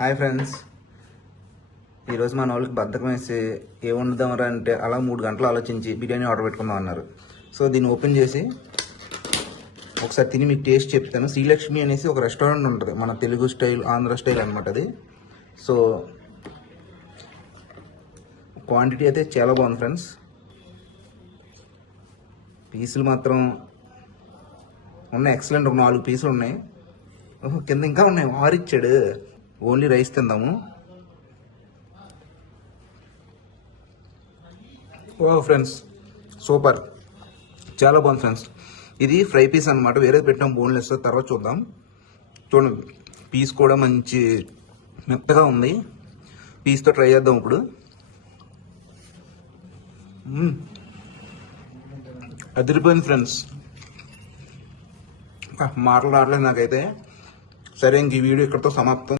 Hi friends, ఈరోజు మన వాళ్ళకి బద్ధకం వేసి ఏ వండుదామరా అంటే అలా 3 గంటలు ఆలోచించి బిర్యానీ ఆర్డర్ పెట్టుకుందాం అన్నారు. సో దీన్ని ఓపెన్ చేసి ఒకసారి తిని మీకు టేస్ట్ చెప్తాను. శ్రీలక్ష్మి అనేసి ఒక రెస్టారెంట్ ఉంటుంది, మన తెలుగు స్టైల్ ఆంధ్ర స్టైల్ అనమాట అది. సో క్వాంటిటీ అయితే చాలా బాగుంది ఫ్రెండ్స్. పీసులు మాత్రం ఉన్నాయి, ఎక్సలెంట్. ఒక 4 పీసులు ఉన్నాయి. కింద ఇంకా ఉన్నాయి, వారిచ్చాడు. ఓన్లీ రైస్ తిందాము. ఓ ఫ్రెండ్స్, సూపర్, చాలా బాగుంది ఫ్రెండ్స్. ఇది ఫ్రై పీస్ అనమాట, వేరే పెట్టాం బోన్లెస్. తర్వాత చూద్దాం. చూడండి, పీస్ కూడా మంచి మెత్తగా ఉంది. పీస్తో ట్రై చేద్దాం ఇప్పుడు. అదిరిపోయింది ఫ్రెండ్స్, మాటలు రావట్లేదు నాకైతే. సరే, ఇంక ఈ వీడియో ఇక్కడితో సమాప్తం.